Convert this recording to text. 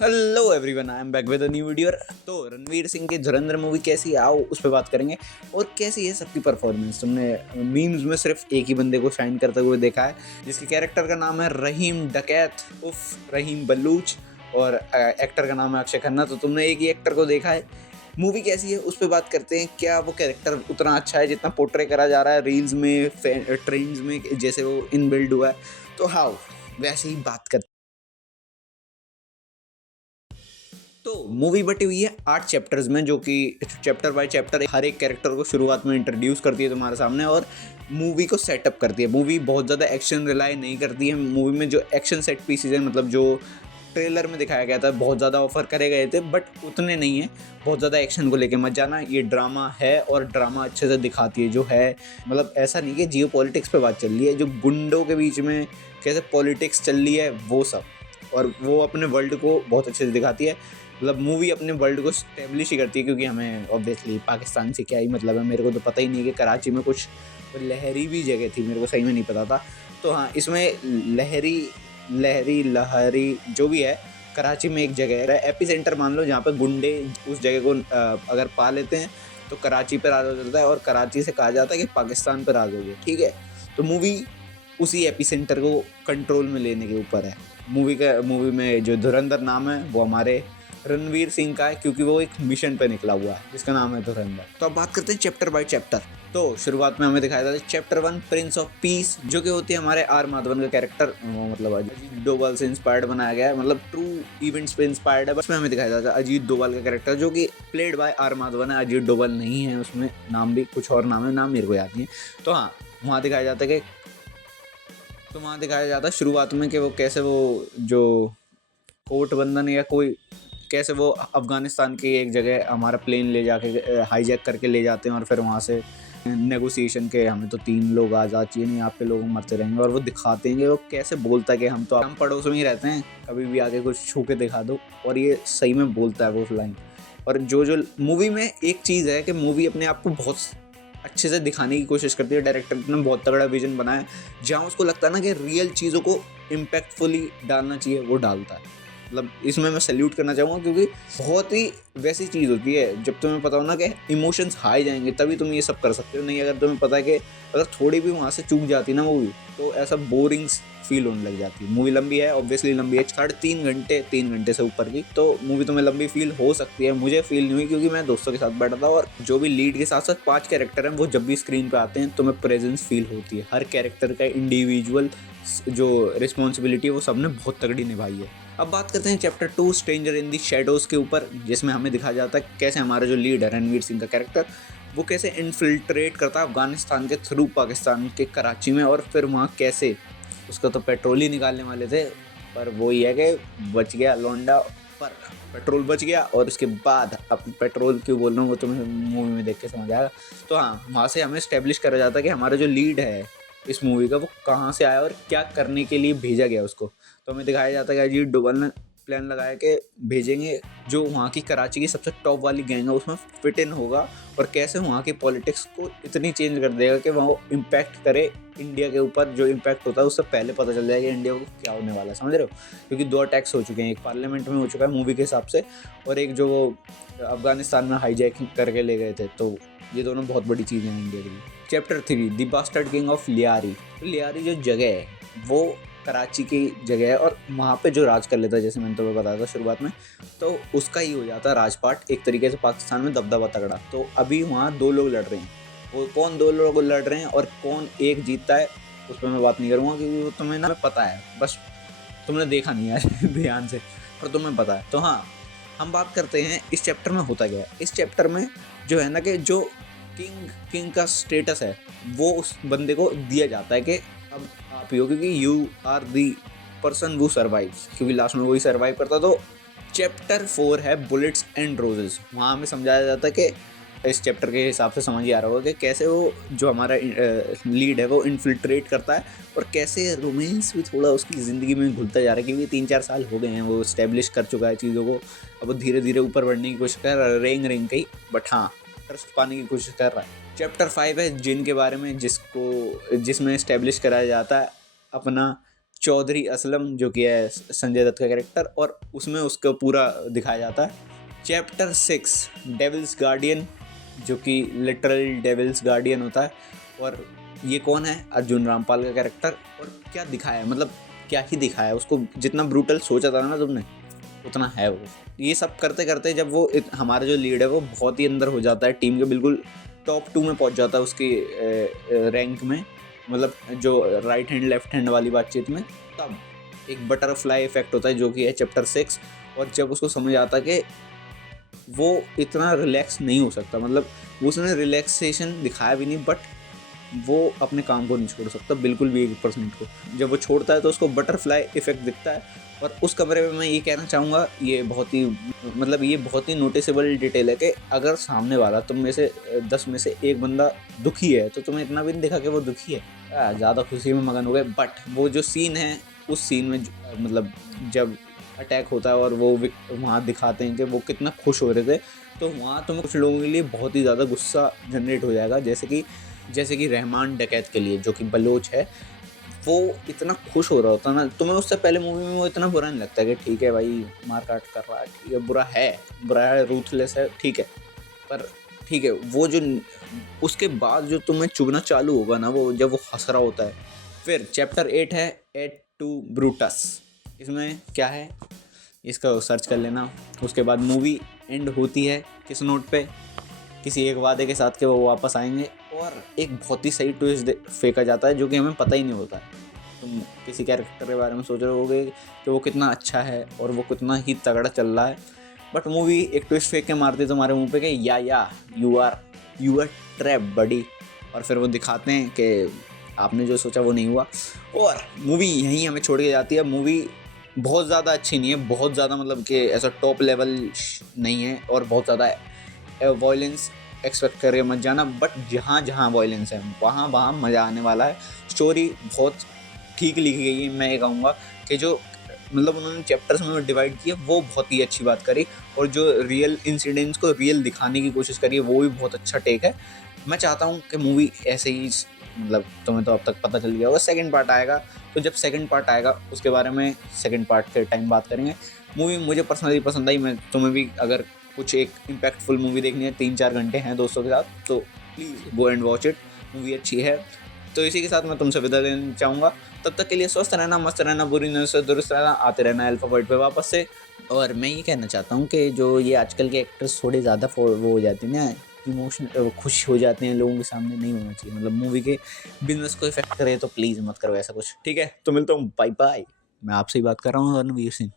Hello everyone, I am back with a new video. तो रणवीर सिंह की धुरंधर movie कैसी है, आओ उस पर बात करेंगे। और कैसी है सबकी परफॉर्मेंस। तुमने मीम्स में सिर्फ एक ही बंदे को शाइन करते हुए देखा है, जिसके कैरेक्टर का नाम है रहीम डकैत उफ रहीम बलूच, और एक्टर का नाम है अक्षय खन्ना। तो तुमने एक ही एक्टर को देखा है। मूवी कैसी है उस पर बात करते हैं। क्या वो कैरेक्टर उतना अच्छा है जितना पोर्ट्रे करा जा रहा है रील्स में, ट्रेंड्स में, जैसे वो इनबिल्ड हुआ है? तो हाउ वैसे ही बात करते। तो मूवी बटी हुई है 8 चैप्टर्स में, जो कि चैप्टर बाय चैप्टर हर एक कैरेक्टर को शुरुआत में इंट्रोड्यूस करती है तुम्हारे सामने और मूवी को सेटअप करती है। मूवी बहुत ज़्यादा एक्शन रिलाई नहीं करती है। मूवी में जो एक्शन सेट पीसेज हैं, मतलब जो ट्रेलर में दिखाया गया था, बहुत ज़्यादा ऑफर करे गए थे, बट उतने नहीं है। बहुत ज़्यादा एक्शन को लेके मत जाना, ये ड्रामा है और ड्रामा अच्छे से दिखाती है जो है। मतलब ऐसा नहीं कि जियो पॉलिटिक्स पे बात चल रही है, जो गुंडों के बीच में कैसे पॉलिटिक्स चल रही है वो सब, और वो अपने वर्ल्ड को बहुत अच्छे से दिखाती है। मतलब मूवी अपने वर्ल्ड को स्टेब्लिश ही करती है, क्योंकि हमें ऑब्वियसली पाकिस्तान से क्या ही मतलब है। मेरे को तो पता ही नहीं कि कराची में कुछ लहरी भी जगह थी, मेरे को सही में नहीं पता था। तो हाँ, इसमें लहरी लहरी जो भी है, कराची में एक जगह है, एपी सेंटर मान लो, जहाँ पे गुंडे उस जगह को अगर पा लेते हैं तो कराची पर राज हो जाता है, और कराची से कहा जाता है कि पाकिस्तान पर राज हो गया। ठीक है, तो मूवी उसी एपी सेंटर को कंट्रोल में लेने के ऊपर है। मूवी में जो धुरंधर नाम है वो हमारे रणवीर सिंह का है, क्योंकि वो एक मिशन पे निकला हुआ है जिसका नाम है धुरंधर। तो अब बात करते हैं चैप्टर बाय चैप्टर। तो शुरुआत में हमें दिखाया जाता है चैप्टर 1 प्रिंस ऑफ पीस, जो कि होती है हमारे आर माधवन का कैरेक्टर। मतलब अजीत डोभाल से इंस्पायर्ड बनाया गया है, मतलब ट्रू इवेंट्स पे इंस्पायर्ड है। उसमें हमें दिखाया जाता है अजीत डोभाल का कैरेक्टर, जो कि प्लेड बाय आर माधवन है। अजीत डोभाल नहीं है उसमें, नाम भी कुछ और नाम है, नाम मेरे को याद नहीं है। तो हाँ, वहाँ दिखाया जाता है कि शुरुआत में कि वो कैसे वो जो कोर्ट बंधन या कोई कैसे वो अफगानिस्तान की एक जगह हमारा प्लेन ले जाके हाईजैक करके ले जाते हैं, और फिर वहाँ से नेगोशिएशन के हमें तो 3 लोग आज़ाद चाहिए, नहीं आप पे लोग मरते रहेंगे। और वो दिखाते हैं कि वो कैसे बोलता है कि हम पड़ोस में ही रहते हैं, कभी भी आके कुछ छू के दिखा दो। और ये सही में बोलता है वो लाइन। और जो मूवी में एक चीज़ है कि मूवी अपने आप को बहुत अच्छे से दिखाने की कोशिश करती है। डायरेक्टर ने बहुत तगड़ा विजन बनाया है, जहाँ उसको लगता है ना कि रियल चीज़ों को इम्पैक्टफुली डालना चाहिए, वो डालता है। मतलब इसमें मैं सैल्यूट करना चाहूँगा, क्योंकि बहुत ही वैसी चीज़ होती है जब तुम्हें पता हो ना कि इमोशंस हाई जाएंगे, तभी तुम ये सब कर सकते हो। नहीं, अगर तुम्हें पता है कि अगर थोड़ी भी वहाँ से चूक जाती ना मूवी, तो ऐसा बोरिंग फील होने लग जाती है। मूवी लंबी है, ऑब्वियसली लंबी है, 3.5 घंटे, 3 घंटे से ऊपर की। तो मूवी तुम्हें लंबी फील हो सकती है, मुझे फील नहीं हुई, क्योंकि मैं दोस्तों के साथ बैठा था। और जो भी लीड के साथ साथ 5 कैरेक्टर हैं, वो जब भी स्क्रीन पे आते हैं तुम्हें प्रेजेंस फील होती है। हर कैरेक्टर का इंडिविजुअल जो रिस्पॉन्सिबिलिटी है वो सबने बहुत तगड़ी निभाई है। अब बात करते हैं chapter 2 stranger in the shadows के ऊपर, जिसमें हमें दिखाया जाता है कैसे हमारा जो लीड है रणवीर सिंह का कैरेक्टर, वो कैसे इन्फिल्ट्रेट करता है अफगानिस्तान के थ्रू पाकिस्तान के कराची में। और फिर वहाँ कैसे उसका तो पेट्रोल ही निकालने वाले थे, पर वो ही है कि बच गया लौंडा, पर पेट्रोल बच गया। और उसके बाद, अब पेट्रोल क्यों बोल रहा हूँ वो तुम्हें मूवी में देख के समझ आएगा। तो हाँ, वहाँ से हमें इस्टेब्लिश करा जाता है कि हमारा जो लीड है इस मूवी का, वो कहाँ से आया और क्या करने के लिए भेजा गया उसको। तो हमें दिखाया जाता है कि अजीत डोभाल ने प्लान लगाया कि भेजेंगे जो वहाँ की कराची की सबसे टॉप वाली गैंग है, उसमें फिट इन होगा, और कैसे वहाँ की पॉलिटिक्स को इतनी चेंज कर देगा कि वहाँ इम्पैक्ट करे इंडिया के ऊपर। जो इम्पैक्ट होता है उससे पहले पता चल जाएगा कि इंडिया को क्या होने वाला है, समझ रहे हो? क्योंकि 2 अटैक्स हो चुके हैं, एक पार्लियामेंट में हो चुका है मूवी के हिसाब से, और एक जो वो अफगानिस्तान में हाईजैकिंग करके ले गए थे। तो ये दोनों बहुत बड़ी चीज़ें हैं इंडिया के लिए। Chapter 3 the bastard king of Lyari. तो लियारी जो जगह है वो कराची की जगह है, और वहाँ पे जो राज कर लेता है, जैसे मैंने तुम्हें बताया था शुरुआत में, तो उसका ही हो जाता है राजपाट, एक तरीके से पाकिस्तान में दबदबा तगड़ा। तो अभी वहाँ 2 लोग लड़ रहे हैं। वो कौन 2 लोग लड़ रहे हैं और कौन एक जीतता है, उस पर मैं बात नहीं करूँगा, क्योंकि वो तुम्हें ना पता है, बस तुमने देखा नहीं है ध्यान से, पर तुम्हें पता है। तो हाँ, हम बात करते हैं इस चैप्टर में होता क्या है। इस चैप्टर में जो है ना कि जो किंग का स्टेटस है वो उस बंदे को दिया जाता है कि अब आप ही हो, क्योंकि यू आर दी पर्सन वो सर्वाइव्स, क्योंकि लास्ट में वही सर्वाइव करता। तो चैप्टर 4 है बुलेट्स एंड रोजेस। वहाँ हमें समझाया जाता है कि इस चैप्टर के हिसाब से समझ ही आ रहा होगा कि कैसे वो जो हमारा लीड है वो इन्फिल्ट्रेट करता है, और कैसे रोमांस भी थोड़ा उसकी ज़िंदगी में घुलता जा रहा है, क्योंकि 3-4 साल हो गए हैं, वो इस्टेब्लिश कर चुका है चीज़ों को। अब वो धीरे धीरे ऊपर बढ़ने की कोशिश कर रहा है, रेंग कहीं, बट हाँ, ट्रस्ट पाने की कोशिश कर रहा है। चैप्टर 5 है जिन के बारे में, जिसमें इस्टेब्लिश कराया जाता है अपना चौधरी असलम जो कि है संजय दत्त का कैरेक्टर, और उसमें उसको पूरा दिखाया जाता है। चैप्टर 6 डेविल्स गार्डियन, जो कि लिटरल डेविल्स गार्डियन होता है। और ये कौन है? अर्जुन रामपाल का कैरेक्टर। और क्या दिखाया है, मतलब क्या ही दिखाया है उसको, जितना ब्रूटल सोचा था ना तुमने उतना है वो। ये सब करते करते जब वो हमारा जो लीड है वो बहुत ही अंदर हो जाता है, टीम के बिल्कुल टॉप 2 में पहुंच जाता है उसकी रैंक में, मतलब जो राइट हैंड लेफ्ट हैंड वाली बातचीत में, तब एक बटरफ्लाई इफेक्ट होता है जो कि है चैप्टर 6। और जब उसको समझ आता है कि वो इतना रिलैक्स नहीं हो सकता, मतलब उसने रिलैक्सेशन दिखाया भी नहीं, बट वो अपने काम को नहीं छोड़ सकता बिल्कुल भी 1% को। जब वो छोड़ता है तो उसको बटरफ्लाई इफेक्ट दिखता है। और उस कमरे में मैं ये कहना चाहूँगा, ये बहुत ही मतलब ये बहुत ही नोटिसेबल डिटेल है कि अगर सामने वाला तुम में से 10 में से एक बंदा दुखी है तो तुम्हें इतना भी नहीं दिखा कि वो दुखी है, ज़्यादा खुशी में मगन हो गए। बट वो जो सीन है, उस सीन में मतलब जब अटैक होता है और वो वहाँ दिखाते हैं कि वो कितना खुश हो रहे थे, तो वहाँ तुम्हें कुछ लोगों के लिए बहुत ही ज़्यादा गुस्सा जनरेट हो जाएगा। जैसे कि रहमान डकैत के लिए, जो कि बलोच है, वो इतना खुश हो रहा होता है ना, तुम्हें उससे पहले मूवी में वो इतना बुरा नहीं लगता कि ठीक है भाई मार काट कर रहा है, ठीक है बुरा है रूथलेस है, ठीक है, पर ठीक है वो जो उसके बाद जो तुम्हें चुभना चालू होगा ना, वो जब वो हंस रहा होता है। फिर चैप्टर 8 है एट टू ब्रूटस। इसमें क्या है इसका सर्च कर लेना। उसके बाद मूवी एंड होती है किस नोट पे? किसी एक वादे के साथ कि वो वापस आएंगे, और एक बहुत ही सही ट्विस्ट फेंका जाता है जो कि हमें पता ही नहीं होता है। तुम किसी कैरेक्टर के बारे में सोच रहे होगे कि वो कितना अच्छा है और वो कितना ही तगड़ा चल रहा है, बट मूवी एक ट्विस्ट फेंक के मारती है तुम्हारे मुंह पे कि या यू आर ट्रैप बडी। और फिर वो दिखाते हैं कि आपने जो सोचा वो नहीं हुआ, और मूवी यहीं हमें छोड़ के जाती है। मूवी बहुत ज़्यादा अच्छी नहीं है, बहुत ज़्यादा मतलब कि ऐसा टॉप लेवल नहीं है, और बहुत ज़्यादा वॉयलेंस एक्सपेक्ट करके मत जाना, बट जहाँ जहाँ वॉयलेंस है वहाँ वहाँ मज़ा आने वाला है। स्टोरी बहुत ठीक लिखी गई है, मैं ये कहूँगा कि जो मतलब उन्होंने चैप्टर्स में डिवाइड किया वो बहुत ही अच्छी बात करी, और जो रियल इंसिडेंट्स को रियल दिखाने की कोशिश करी है वो भी बहुत अच्छा टेक है। मैं चाहता हूँ कि मूवी ऐसे ही, मतलब तुम्हें तो अब तक पता चल गया होगा, सेकंड पार्ट आएगा, तो जब सेकंड पार्ट आएगा उसके बारे में सेकंड पार्ट के टाइम बात करेंगे। मूवी मुझे पर्सनली पसंद आई। मैं तुम्हें भी अगर कुछ एक इम्पैक्टफुल मूवी देखनी है, 3-4 घंटे हैं दोस्तों के साथ, तो please go and watch it, movie अच्छी है। तो इसी के साथ मैं तुमसे विदा लेना चाहूँगा। तब तक के लिए स्वस्थ रहना, मस्त रहना, बुरी नजर से दुरुस्त रहना, आते रहना अल्फा वर्ल्ड पे वापस से। और मैं ये कहना चाहता हूँ कि जो ये आजकल के एक्टर्स थोड़े ज़्यादा वो हो जाते हैं ना, इमोशन खुश हो जाते हैं लोगों के सामने, नहीं होना चाहिए। मतलब मूवी के बिजनेस को इफेक्ट करे तो प्लीज़ मत करो ऐसा कुछ, ठीक है? तो मिलता हूँ, बाय बाय। मैं आपसे ही बात कर रहा हूँ रणवीर सिंह।